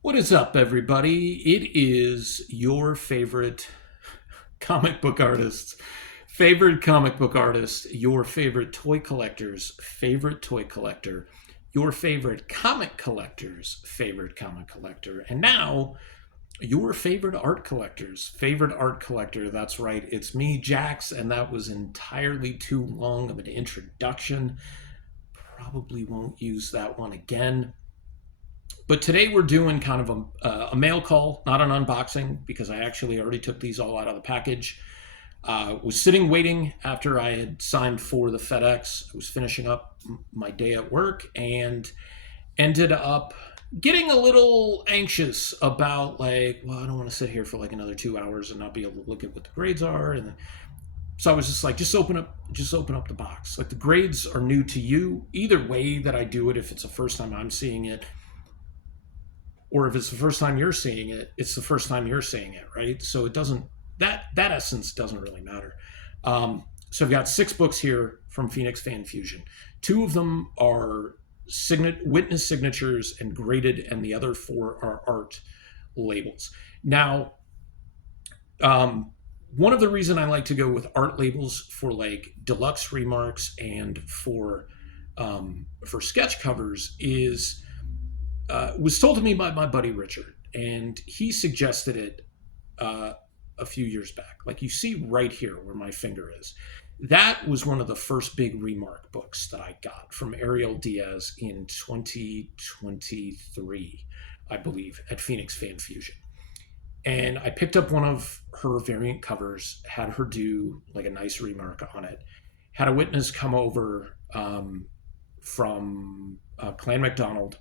What is up, everybody? It is your comic book artist's favorite comic book artist, your favorite toy collector's favorite toy collector, your favorite comic collector's favorite comic collector, and now your favorite art collector's favorite art collector. That's right, it's me, Jax, and that was entirely too long of an introduction. Probably won't use that one again. But today we're doing kind of a mail call, not an unboxing, because I actually already took these all out of the package. Was sitting waiting after I had signed for the FedEx. I was finishing up my day at work and ended up getting a little anxious about, like, well, I don't want to sit here for like another 2 hours and not be able to look at what the grades are. And so I was just like, just open up the box. Like, the grades are new to you. Either way that I do it, if it's the first time I'm seeing it, or if it's the first time you're seeing it, it's the first time you're seeing it, right? So it doesn't, that essence doesn't really matter. So I've got 6 books here from Phoenix Fan Fusion. 2 of them are witness signatures and graded, and the other 4 are art labels. Now, one of the reason I like to go with art labels for like deluxe remarks and for sketch covers is was told to me by my buddy Richard, and he suggested it a few years back. Like, you see right here where my finger is. That was one of the first big remark books that I got from Ariel Diaz in 2023, I believe, at Phoenix Fan Fusion. And I picked up one of her variant covers, had her do like a nice remark on it, had a witness come over from Clan McDonald,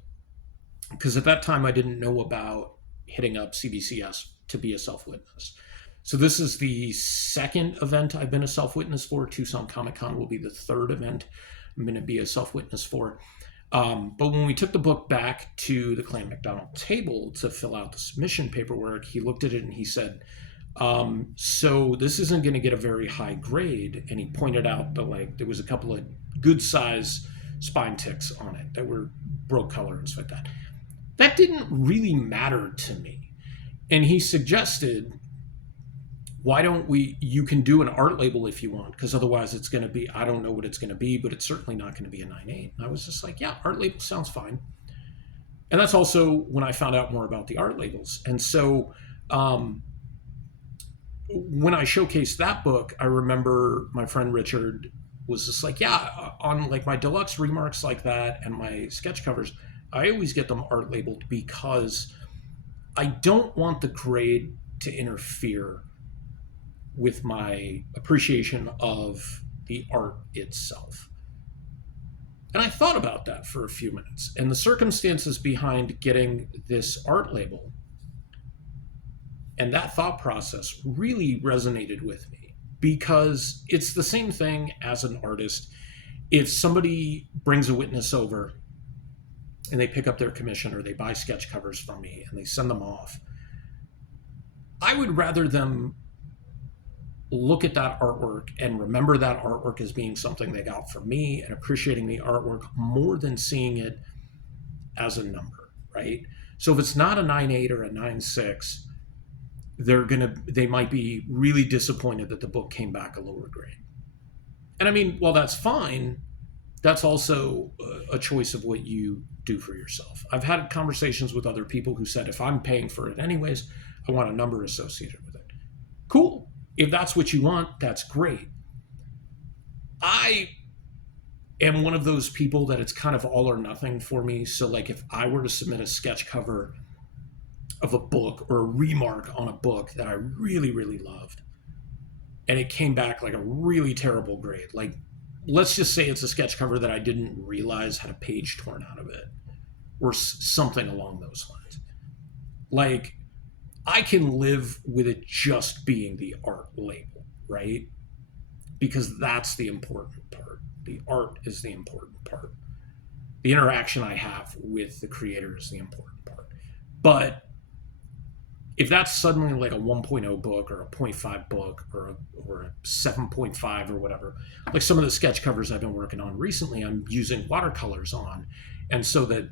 because at that time I didn't know about hitting up CBCS to be a self-witness. So this is the second event I've been a self-witness for. Tucson Comic-Con will be the third event I'm going to be a self-witness for. But when we took the book back to the Clan McDonald table to fill out the submission paperwork, he looked at it and he said, so this isn't going to get a very high grade. And he pointed out that, like, there was a couple of good size spine ticks on it that were broke color and stuff like that. That didn't really matter to me. And he suggested, why don't you can do an art label if you want, because otherwise it's going to be, I don't know what it's going to be, but it's certainly not going to be a 9.8. And I was just like, yeah, art label sounds fine. And that's also when I found out more about the art labels. And so when I showcased that book, I remember my friend Richard was just like, yeah, on like my deluxe remarks like that and my sketch covers, I always get them art labeled because I don't want the grade to interfere with my appreciation of the art itself. And I thought about that for a few minutes, and the circumstances behind getting this art label and that thought process really resonated with me, because it's the same thing as an artist. If somebody brings a witness over and they pick up their commission, or they buy sketch covers from me and they send them off, I would rather them look at that artwork and remember that artwork as being something they got from me and appreciating the artwork more than seeing it as a number, right? So if it's not a 9.8 or a 9.6, they might be really disappointed that the book came back a lower grade. And I mean, while that's fine, that's also a choice of what you do for yourself. I've had conversations with other people who said, if I'm paying for it anyways, I want a number associated with it. Cool. If that's what you want, that's great. I am one of those people that it's kind of all or nothing for me. So, like, if I were to submit a sketch cover of a book or a remark on a book that I really, really loved, and it came back like a really terrible grade, like, let's just say it's a sketch cover that I didn't realize had a page torn out of it, or something along those lines. Like, I can live with it just being the art label, right? Because that's the important part. The art is the important part. The interaction I have with the creator is the important part. But if that's suddenly like a 1.0 book or a 0.5 book or a 7.5 or whatever, like some of the sketch covers I've been working on recently, I'm using watercolors on. And so that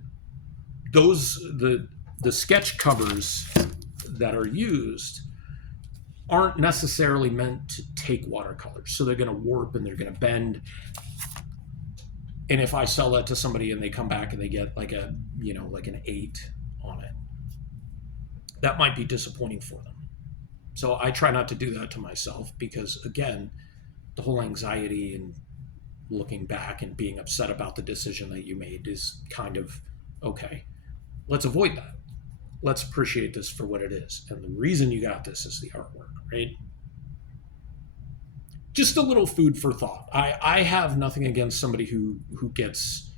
the sketch covers that are used aren't necessarily meant to take watercolors. So they're going to warp and they're going to bend. And if I sell that to somebody and they come back and they get like a, like an 8 on it, that might be disappointing for them. So I try not to do that to myself because, again, the whole anxiety and looking back and being upset about the decision that you made is kind of, okay, let's avoid that. Let's appreciate this for what it is. And the reason you got this is the artwork, right? Just a little food for thought. I have nothing against somebody who gets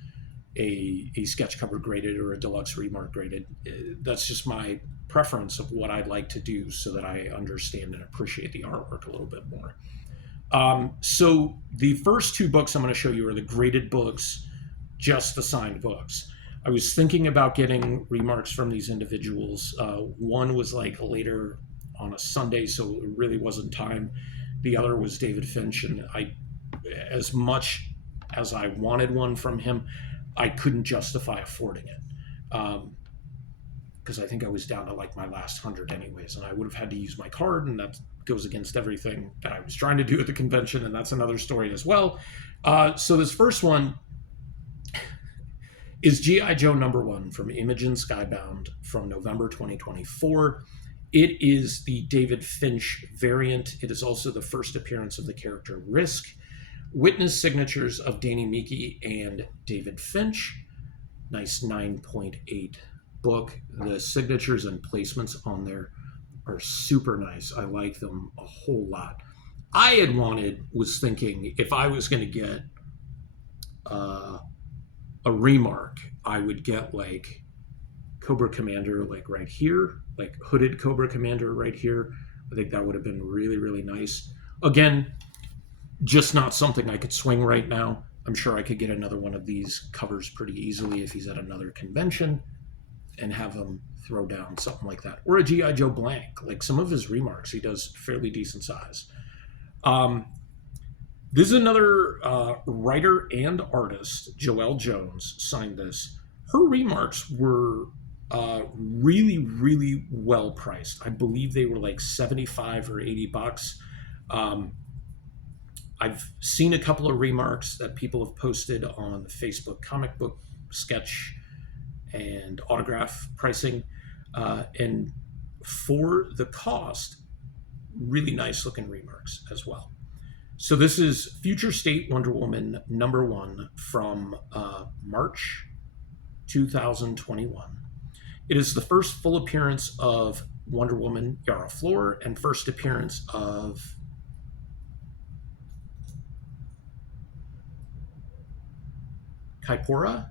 a sketch cover graded or a deluxe remark graded. That's just my preference of what I'd like to do so that I understand and appreciate the artwork a little bit more. So the first 2 books I'm going to show you are the graded books, just the signed books. I was thinking about getting remarks from these individuals. One was like later on a Sunday, so it really wasn't time. The other was David Finch, and as much as I wanted one from him, I couldn't justify affording it. Because I think I was down to like my last 100 anyways, and I would have had to use my card, and that goes against everything that I was trying to do at the convention, and that's another story as well. So this first one is G.I. Joe #1 from Imogen Skybound from November 2024. It is the David Finch variant. It is also the first appearance of the character Risk. Witness signatures of Danny Meeke and David Finch. Nice 9.8 book. The signatures and placements on there are super nice. I like them a whole lot. was thinking if I was going to get a remark, I would get like Cobra Commander like right here, like hooded Cobra Commander right here. I think that would have been really, really nice. Again, just not something I could swing right now. I'm sure I could get another one of these covers pretty easily if he's at another convention and have him throw down something like that. Or a G.I. Joe blank. Like some of his remarks, he does fairly decent size. This is another writer and artist, Joelle Jones, signed this. Her remarks were really, really well priced. I believe they were like 75 or 80 bucks. I've seen a couple of remarks that people have posted on the Facebook comic book sketch and autograph pricing. And for the cost, really nice looking remarks as well. So this is Future State Wonder Woman #1 from March 2021. It is the first full appearance of Wonder Woman Yara Flor and first appearance of Kaipora.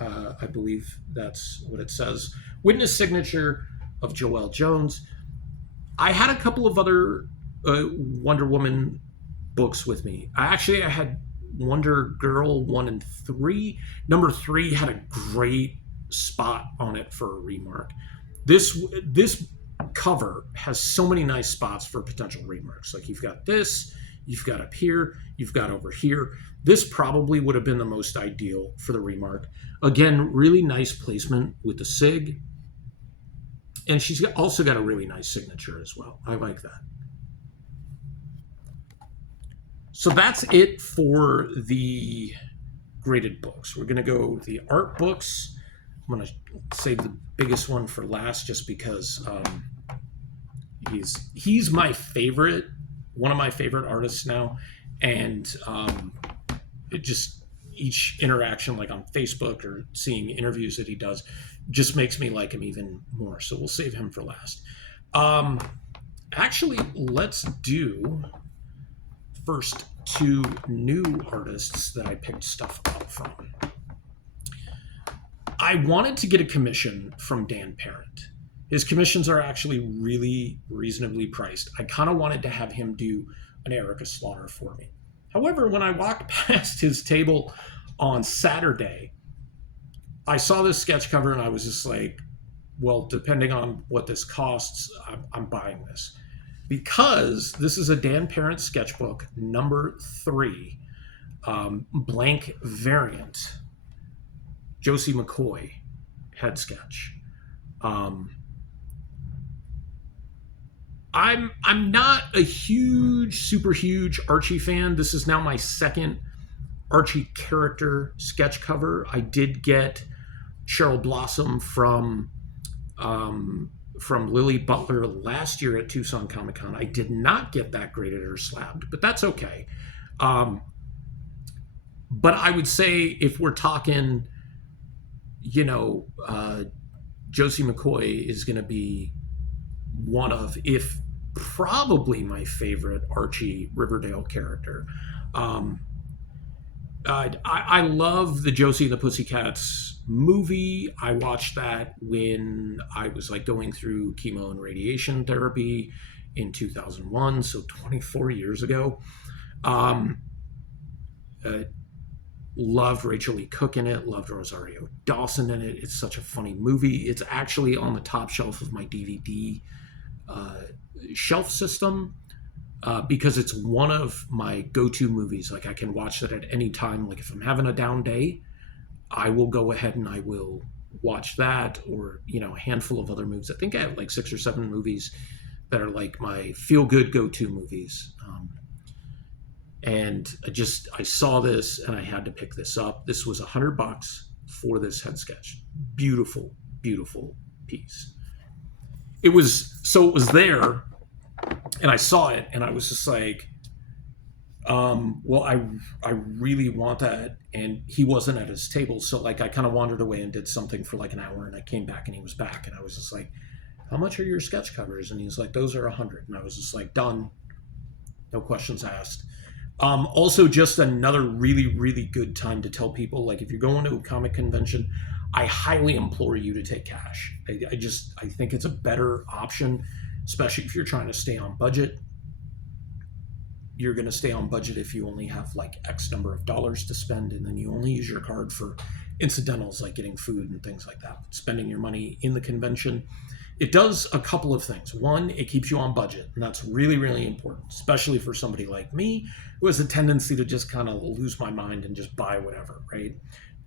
I believe that's what it says. Witness signature of Joelle Jones. I had a couple of other Wonder Woman books with me. I had Wonder Girl 1 and 3. Number 3 had a great spot on it for a remark. This cover has so many nice spots for potential remarks. Like you've got this, you've got up here, you've got over here. This probably would have been the most ideal for the remark. Again, really nice placement with the SIG. And she's also got a really nice signature as well. I like that. So that's it for the graded books. We're going to go the art books. I'm going to save the biggest one for last just because he's my favorite, one of my favorite artists now. And it just, each interaction like on Facebook or seeing interviews that he does just makes me like him even more. So we'll save him for last. Actually, let's do first 2 new artists that I picked stuff up from. I wanted to get a commission from Dan Parent. His commissions are actually really reasonably priced. I kind of wanted to have him do an Erica Slaughter for me. However, when I walked past his table on Saturday, I saw this sketch cover and I was just like, well, depending on what this costs, I'm buying this. Because this is a Dan Parent sketchbook, #3, blank variant, Josie McCoy head sketch. Um, I'm not a super huge Archie fan. This is now my second Archie character sketch cover. I did get Cheryl Blossom from Lily Butler last year at Tucson Comic-Con. I did not get that graded or slabbed, but that's okay. Um, but I would say if we're talking, you know, Josie McCoy is going to be one of, if probably my favorite Archie Riverdale character. Um, I love the Josie and the Pussycats movie. I watched that when I was like going through chemo and radiation therapy in 2001, so 24 years ago. Um, uh, Loved Rachel Lee Cook in it, loved Rosario Dawson in it. It's such a funny movie. It's actually on the top shelf of my DVD uh, shelf system because it's one of my go-to movies. Like I can watch that at any time. Like if I'm having a down day, I will go ahead and I will watch that, or a handful of other movies. I think I have like 6 or 7 movies that are like my feel-good go-to movies. And I saw this and I had to pick this up. This was $100 for this head sketch. Beautiful, beautiful piece. It was there, and I saw it and I was just like, well, I really want that. And he wasn't at his table, so like I kind of wandered away and did something for like an hour, and I came back and he was back, and I was just like, how much are your sketch covers? And he's like, those are 100. And I was just like, done, no questions asked. Also, just another really, really good time to tell people, like, if you're going to a comic convention, I highly implore you to take cash. I think it's a better option, especially if you're trying to stay on budget. You're going to stay on budget if you only have like X number of dollars to spend, and then you only use your card for incidentals like getting food and things like that. Spending your money in the convention, it does a couple of things. One, it keeps you on budget, and that's really, really important, especially for somebody like me who has a tendency to just kind of lose my mind and just buy whatever, right?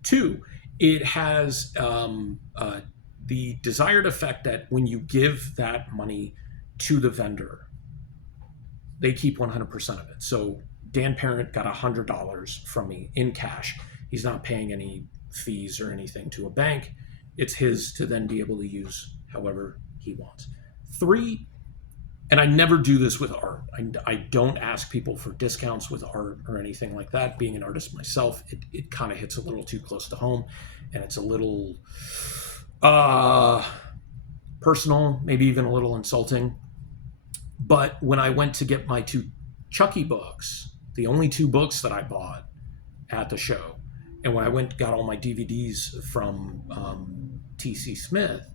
Two, it has the desired effect that when you give that money to the vendor, they keep 100% of it. So Dan Parent got $100 from me in cash. He's not paying any fees or anything to a bank. It's his to then be able to use however he wants. 3, and I never do this with art. I don't ask people for discounts with art or anything like that. Being an artist myself, it kind of hits a little too close to home, and it's a little personal, maybe even a little insulting. But when I went to get my 2 Chucky books, the only 2 books that I bought at the show, and when I went and got all my DVDs from T.C. Smith,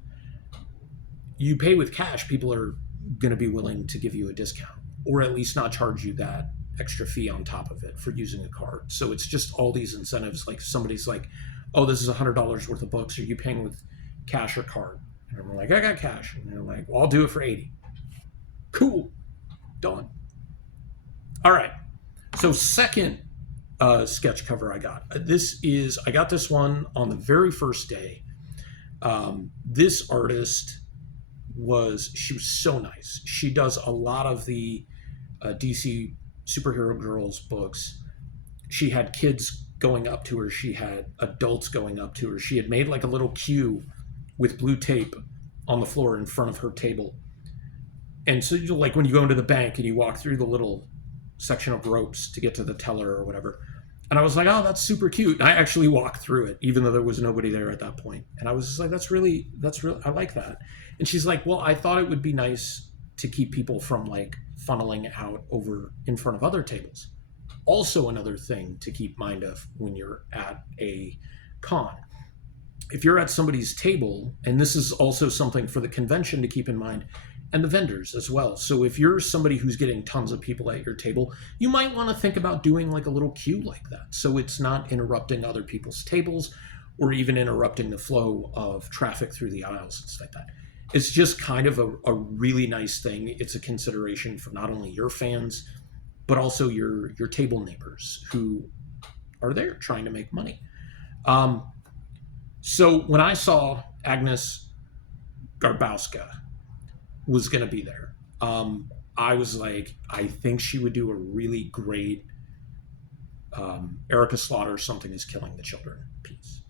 you pay with cash, people are going to be willing to give you a discount, or at least not charge you that extra fee on top of it for using a card. So it's just all these incentives. Like somebody's like, oh, this is $100 worth of books. Are you paying with cash or card? And I'm like, I got cash. And they're like, well, I'll do it for 80. Cool. Done. All right. So second sketch cover I got. I got this one on the very first day. This artist she was so nice. She does a lot of the DC superhero girls books. She had kids going up to her. She had adults going up to her. She had made like a little queue with blue tape on the floor in front of her table. And so like when you go into the bank and you walk through the little section of ropes to get to the teller or whatever. And I was like, oh, that's super cute. And I actually walked through it, even though there was nobody there at that point. And I was just like, that's really, I like that. And she's like, well, I thought it would be nice to keep people from like funneling out over in front of other tables. Also another thing to keep mind of when you're at a con. If you're at somebody's table, and this is also something for the convention to keep in mind, and the vendors as well. So if you're somebody who's getting tons of people at your table, you might want to think about doing like a little queue like that, so it's not interrupting other people's tables or even interrupting the flow of traffic through the aisles and stuff like that. It's just kind of a really nice thing. It's a consideration for not only your fans, but also your table neighbors who are there trying to make money. So when I saw Agnes Garbowska was going to be there. I was like, I think she would do a really great Erica Slaughter, Something is Killing the Children piece.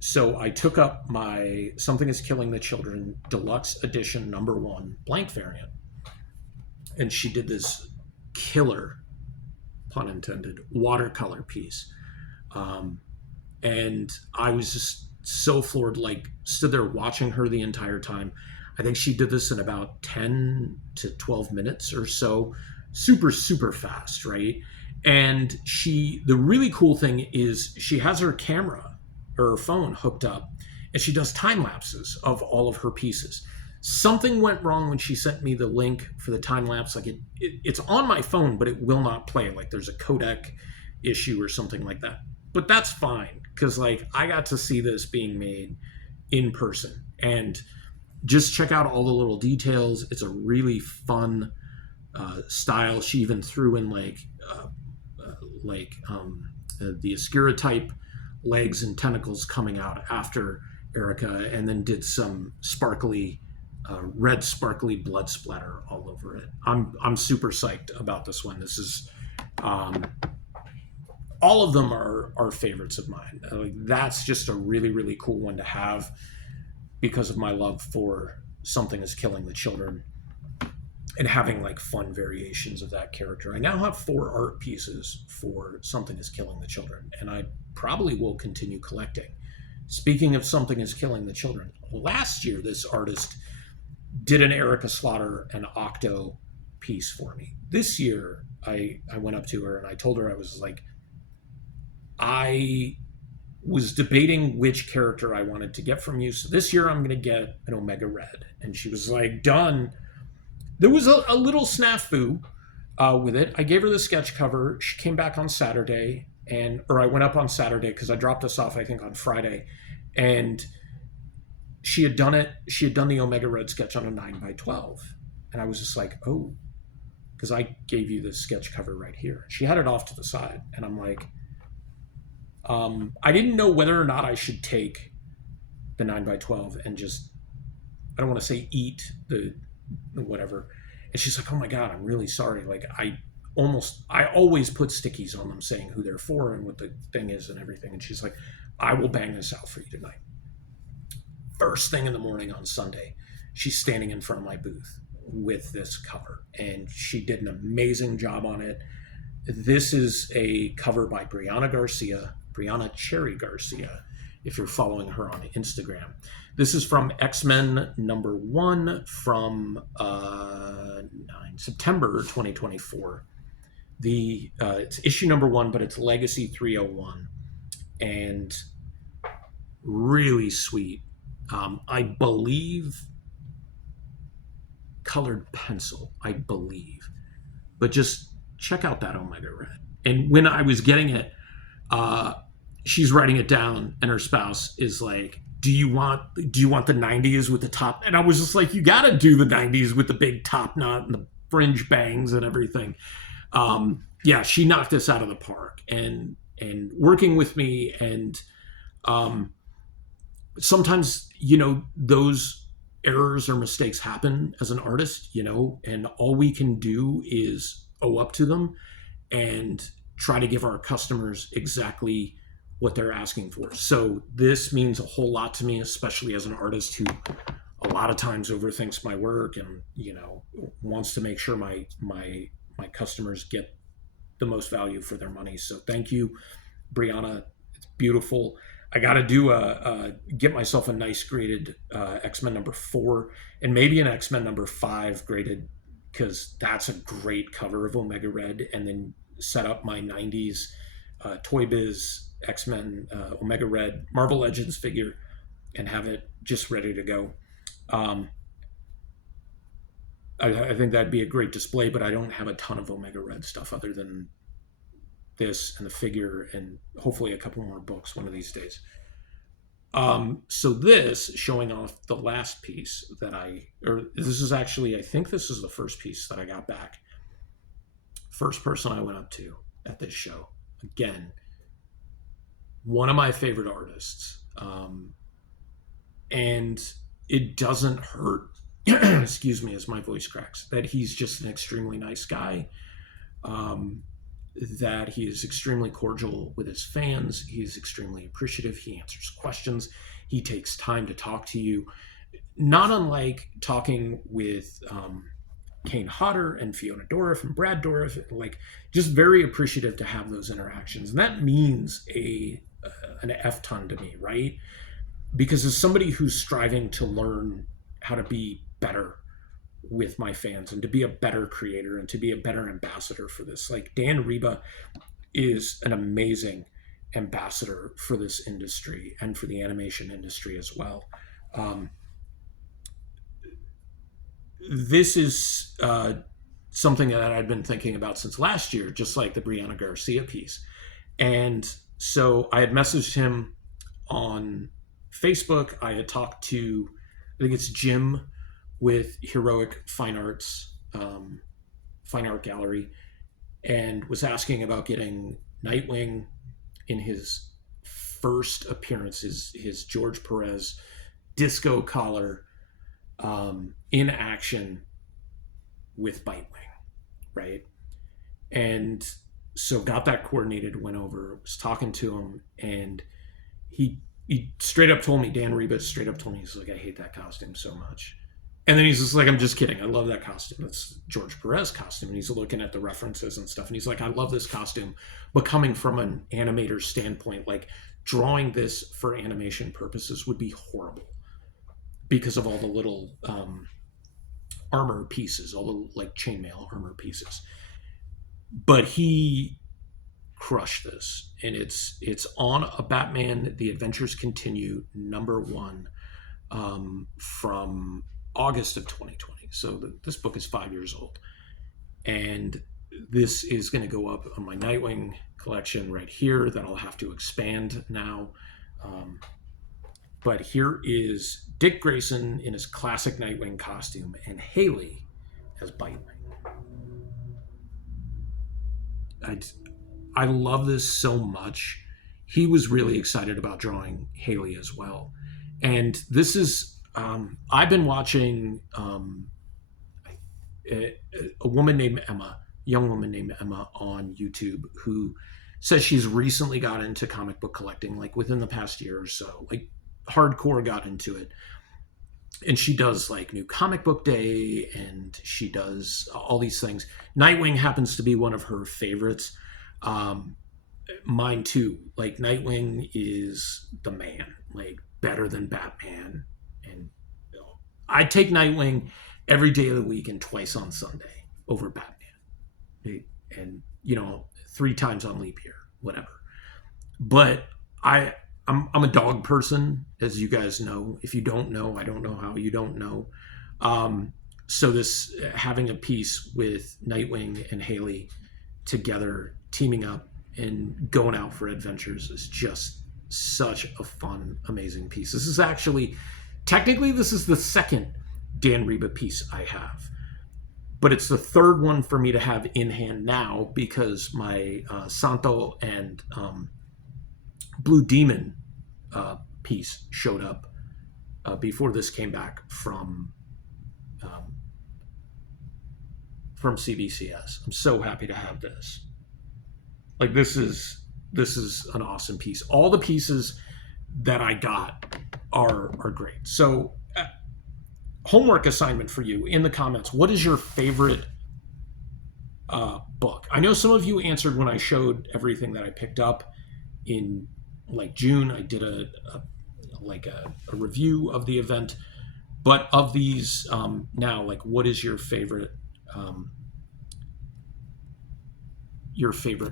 So I took up my Something is Killing the Children Deluxe Edition #1 blank variant. And she did this killer, pun intended, watercolor piece. And I was just so floored, like stood there watching her the entire time. I think she did this in about 10 to 12 minutes or so. Super, super fast, right? And the really cool thing is she has her camera or her phone hooked up and she does time lapses of all of her pieces. Something went wrong when she sent me the link for the time lapse. Like it's on my phone, but it will not play. Like there's a codec issue or something like that. But that's fine because like I got to see this being made in person and just check out all the little details. It's a really fun style. She even threw in the Ascura type legs and tentacles coming out after Erica, and then did some sparkly red sparkly blood splatter all over it. I'm super psyched about this one. This is all of them are favorites of mine. Like that's just a really, really cool one to have because of my love for Something is Killing the Children and having like fun variations of that character. I now have 4 art pieces for Something is Killing the Children, and I probably will continue collecting. Speaking of Something is Killing the Children, last year this artist did an Erica Slaughter and Octo piece for me. This year I went up to her and I told her, I was like, I was debating which character I wanted to get from you. So this year I'm going to get an Omega Red. And she was like, done. There was a little snafu with it. I gave her the sketch cover. She came back on Saturday, or I went up on Saturday because I dropped this off, I think, on Friday. And she had done it. She had done the Omega Red sketch on a 9x12. And I was just like, oh, because I gave you this sketch cover right here. She had it off to the side. And I'm like, I didn't know whether or not I should take the 9x12 and just, I don't want to say eat the whatever. And she's like, oh my God, I'm really sorry. Like I always put stickies on them saying who they're for and what the thing is and everything. And she's like, I will bang this out for you tonight. First thing in the morning on Sunday, she's standing in front of my booth with this cover and she did an amazing job on it. This is a cover by Brianna Cherry Garcia, if you're following her on Instagram. This is from X-Men #1 from September 2024. It's issue #1, but it's Legacy 301. And really sweet. I believe colored pencil, I believe. But just check out that Omega Red. And when I was getting it, she's writing it down and her spouse is like, do you want the 90s with the top? And I was just like, you got to do the 90s with the big top knot and the fringe bangs and everything. Yeah, she knocked this out of the park and working with me. And sometimes, those errors or mistakes happen as an artist, and all we can do is owe up to them and try to give our customers exactly what they're asking for. So this means a whole lot to me, especially as an artist who a lot of times overthinks my work and, wants to make sure my customers get the most value for their money. So thank you, Brianna. It's beautiful. I got to get myself a nice graded X-Men #4 and maybe an X-Men #5 graded, because that's a great cover of Omega Red, and then set up my 90s Toy Biz X-Men Omega Red Marvel Legends figure and have it just ready to go. I think that'd be a great display, but I don't have a ton of Omega Red stuff other than this and the figure and hopefully a couple more books one of these days. So this, showing off the last piece this is actually, I think this is the first piece that I got back. First person I went up to at this show. Again, one of my favorite artists. And it doesn't hurt, excuse me, as my voice cracks, that he's just an extremely nice guy, um, that he is extremely cordial with his fans. He is extremely appreciative. He answers questions. He takes time to talk to you, not unlike talking with Kane Hodder and Fiona Dourif and Brad Dourif. Like, just very appreciative to have those interactions, and that means an F ton to me, right? Because as somebody who's striving to learn how to be better with my fans and to be a better creator and to be a better ambassador for this, like, Dan Reba is an amazing ambassador for this industry and for the animation industry as well. This is something that I'd been thinking about since last year, just like the Brianna Garcia piece. And so I had messaged him on Facebook. I had talked to, I think it's Jim with Heroic Fine Arts, Fine Art Gallery, and was asking about getting Nightwing in his first appearance, his George Perez disco collar, in action with Bitewing, right? And so got that coordinated, went over, was talking to him, and he straight up told me, Dan Reba straight up told me, he's like, I hate that costume so much. And then he's just like, I'm just kidding. I love that costume. It's George Perez costume. And he's looking at the references and stuff. And he's like, I love this costume. But coming from an animator's standpoint, like, drawing this for animation purposes would be horrible because of all the little armor pieces, all the like chainmail armor pieces. But he crushed this, and it's on a Batman The Adventures Continue #1 from August of 2020. So this book is 5 years old, and this is going to go up on my Nightwing collection right here that I'll have to expand now. But here is Dick Grayson in his classic Nightwing costume and Haley as Bitewing. I love this so much. He was really excited about drawing Haley as well. And this is, I've been watching a woman named Emma, young woman named Emma on YouTube, who says she's recently got into comic book collecting, like within the past year or so, like hardcore got into it. And she does like New Comic Book Day, and she does all these things. Nightwing happens to be one of her favorites. Mine too. Like, Nightwing is the man, like better than Batman. And I take Nightwing every day of the week and twice on Sunday over Batman. And, 3 times on leap year, whatever. But I'm a dog person, as you guys know. If you don't know, I don't know how you don't know. So this, having a piece with Nightwing and Haley together, teaming up and going out for adventures, is just such a fun, amazing piece. This is actually, technically, this is the second Dan Reba piece I have, but it's the third one for me to have in hand now, because my Santo and Blue Demon piece showed up before this came back from CBCS. I'm so happy to have this. Like, this is an awesome piece. All the pieces that I got are great. So, homework assignment for you in the comments: what is your favorite book? I know some of you answered when I showed everything that I picked up in like June. I did a review of the event, but of these now, like, what is your favorite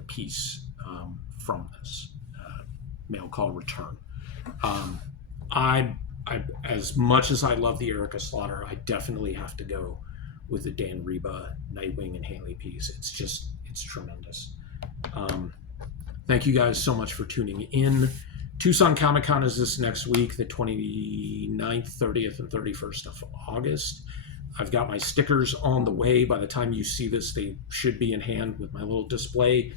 piece from this mail call return? I as much as I love the Erica Slaughter, I definitely have to go with the Dan Reba Nightwing and Haley piece. It's tremendous. Thank you guys so much for tuning in. Tucson Comic-Con is this next week, the 29th, 30th, and 31st of August. I've got my stickers on the way. By the time you see this, they should be in hand with my little display.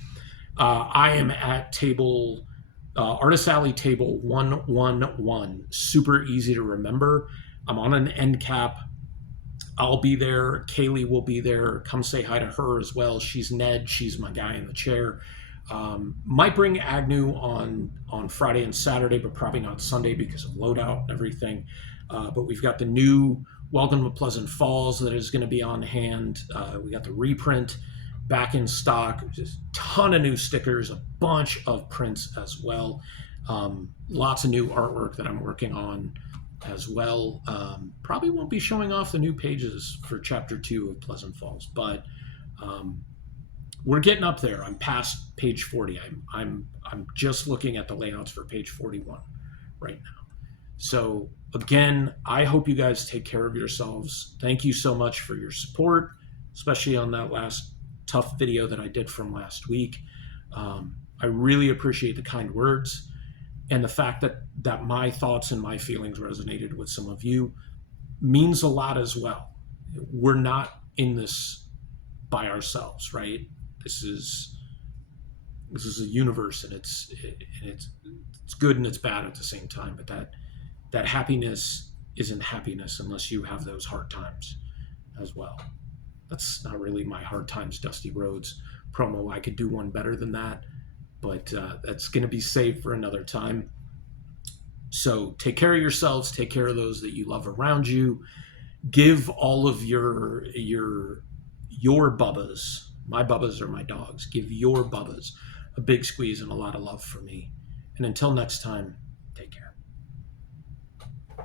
I am at table Artist Alley table 111. Super easy to remember. I'm on an end cap. I'll be there. Kaylee will be there. Come say hi to her as well. She's Ned. She's my guy in the chair. Might bring Agnew on Friday and Saturday, but probably not Sunday because of loadout and everything. But we've got the new Welcome to Pleasant Falls that is going to be on hand. We got the reprint back in stock. Just a ton of new stickers, a bunch of prints as well. Lots of new artwork that I'm working on as well. Probably won't be showing off the new pages for Chapter 2 of Pleasant Falls, but we're getting up there. I'm past page 40. I'm just looking at the layouts for page 41 right now. So again, I hope you guys take care of yourselves. Thank you so much for your support, especially on that last tough video that I did from last week. I really appreciate the kind words and the fact that my thoughts and my feelings resonated with some of you means a lot as well. We're not in this by ourselves, right? This is a universe, and it's good and it's bad at the same time. But that happiness isn't happiness unless you have those hard times as well. That's not really my Hard Times Dusty Roads promo. I could do one better than that, but that's going to be saved for another time. So take care of yourselves. Take care of those that you love around you. Give all of your bubbas, my bubbas are my dogs, give your bubbas a big squeeze and a lot of love for me. And until next time, take care.